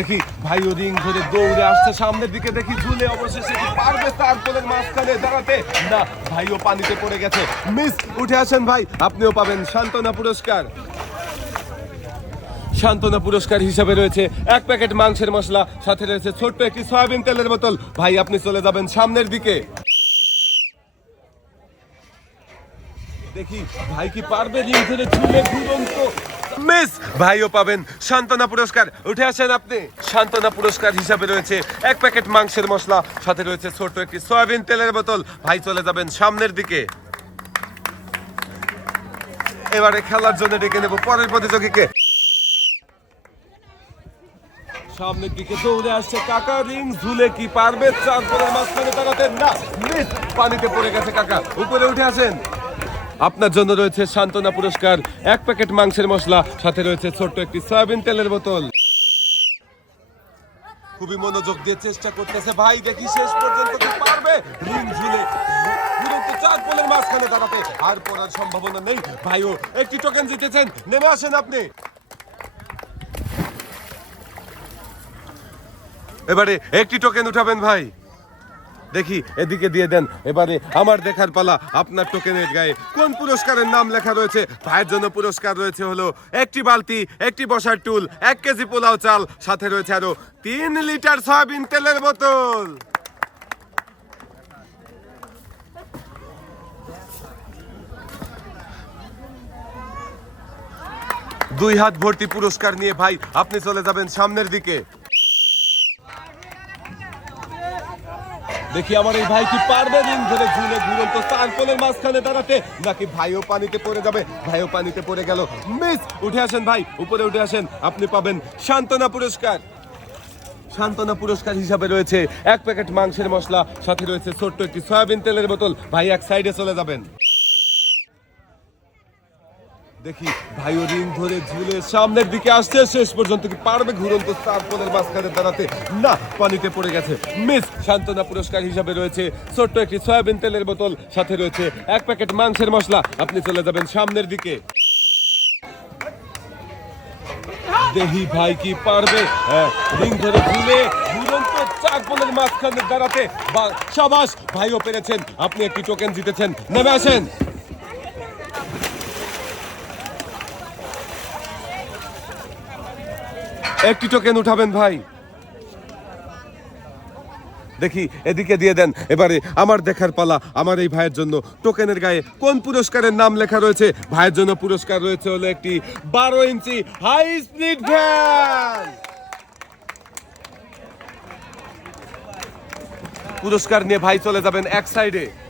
দেখি ভাই রিং ধরে দৌড়ে আসছে সামনের দিকে, দেখি ঝুলে অবশেষে পারবে তার কোলের মাঝখানে দাঁড়াতে? না, ভাইও পানিতে পড়ে গেছে। মিস, উঠে আসেন ভাই, আপনিও পাবেন সান্ত্বনা পুরস্কার। সান্ত্বনা পুরস্কার হিসাবে রয়েছে এক প্যাকেট মাংসের মশলা, সাথে রয়েছে ছোট্ট একটি সয়াবিন তেলের বোতল। ভাই, আপনি চলে যাবেন সামনের দিকে। দেখি, ভাই কি পারবে ঝুলে ঘুরন্ত মিস ভাইও পাবেন। সান্ত্বনা পুরস্কার, উঠে আসেন আপনি। সান্ত্বনা পুরস্কার হিসাবে রয়েছে এক প্যাকেট মাংসের মশলা, সাথে রয়েছে ছোট্ট একটি সয়াবিন তেলের বোতল। ভাই চলে যাবেন সামনের দিকে। এবারে খেলার জন্য ডেকে নেব পরের প্রতিযোগীকে। সামনের দিকে দৌড়ে আসছে কাকা, রিং ঝুলে কি পারবে? চার পরের মাঝখানে দাঁড়াতে না। মিস পানিতে পড়ে গেছে কাকা। উপরে উঠে আসেন। আপনার জন্য রয়েছে সান্ত্বনা পুরস্কার, এক প্যাকেট মাংসের মশলা, সাথে রয়েছে ছোট্ট একটি সয়াবিন তেলের বোতল। খুবই মনোযোগ দিয়ে চেষ্টা করতেছে। ভাই, দেখি শেষ পর্যন্ত কি পারবে? রিং ঝুলে চার পোলের মাঝখানে দাঁড়াতে আর পড়ার সম্ভাবনা নেই। ভাইও একটি টোকেন জিতেছেন। নেমে আসেন আপনি। এবারে একটি টোকেন উঠাবেন ভাই। দেখি, এদিকে দিয়ে দেন। এবারে আমার দেখার পালা আপনার টোকেনের গায়ে। কোন পুরস্কারের নাম লেখা রয়েছে? ভাইয়ের জন্য পুরস্কার রয়েছে হলো একটি বালতি, একটি বসার টুল, এক কেজি পোলাও চাল, সাথে রয়েছে আরও তিন লিটার সয়াবিন তেলের বোতল। দুই হাত ভর্তি পুরস্কার নিয়ে ভাই, আপনি চলে যাবেন সামনের দিকে। দেখি আমার এই ভাই কি পারবে রিং ধরে ঝুলে ঘুরন্ত তার কোলের মাঝখানে দাঁড়াতে, নাকি ভাইও পানিতে পড়ে যাবে? ভাইও পানিতে পড়ে গেল। মিস, উঠে আসেন ভাই, উপরে উঠে আসেন, আপনি পাবেন সান্ত্বনা পুরস্কার। সান্ত্বনা পুরস্কার হিসাবে রয়েছে এক প্যাকেট মাংসের মশলা, সাথে রয়েছে ছোট্ট একটি সয়াবিন তেলের বোতল। ভাই এক সাইডে চলে যাবেন। দেখি ভাইও রিং ধরে ঝুলে সামনের দিকে আসছে শেষ পর্যন্ত কি পারবে ঘুরন্ত তার পোলের মাঝখানে দাঁড়াতে? না পানিতে পড়ে গেছে। মিস সান্ত্বনা পুরস্কার হিসাবে রয়েছে ছোট্ট একটি সয়াবিন তেলের বোতল সাথে রয়েছে এক প্যাকেট মাংসের মশলা। আপনি চলে যাবেন সামনের দিকে। দেহি ভাই কি পারবে? হ্যাঁ, রিং ধরে ঝুলে ঘুরন্ত চার পোলের মাঝখানে দাঁড়াতে। বা সাবাস ভাইও পেরেছেন। আপনি একটি টোকেন জিতেছেন। নেমে আসেন। একটি টোকেন উঠাবেন ভাই। দেখি, এদিকে দিয়ে দেন। এবারে আমার দেখার পালা, আমার এই ভাইয়ের জন্য। টোকেনের গায়ে কোন পুরস্কারের নাম লেখা রয়েছে? ভাইয়ের জন্য পুরস্কার রয়েছে হলো একটি বারো ইঞ্চি হাই স্পিড ফ্যান পুরস্কার নিয়ে ভাই চলে যাবেন এক সাইডে